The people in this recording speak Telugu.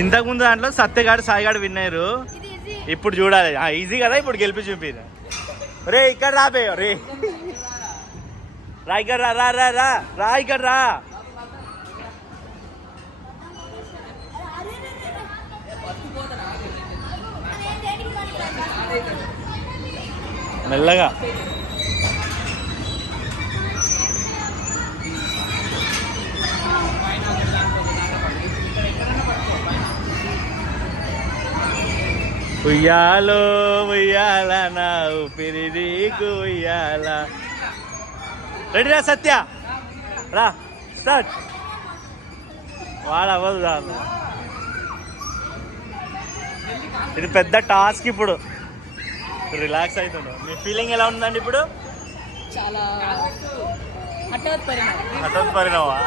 ఇంతకు ముందు దాంట్లో సత్యగాడు సాయిగాడు విన్నారు. ఇప్పుడు చూడాలి ఈజీ కదా. ఇప్పుడు గెలిపి చూపిరు. రే ఇక్కడ రాబే రే రా ఇక్కడ రా రా రా రా ఇక్కడ రా. మెల్లగా ఉయ్యాలో ఉయ్యాల నా ఊపిరి నీకు ఉయ్యాల. రెడీ రా సత్య రా స్టార్ట్. వాడవదు దాన్ని. ఇది పెద్ద టాస్క్. ఇప్పుడు రిలాక్స్ అవుతున్నావు. మీ ఫీలింగ్ ఎలా ఉందండి ఇప్పుడు? చాలా హఠాత్ పరిణామా. హఠాత్ పరిణామా.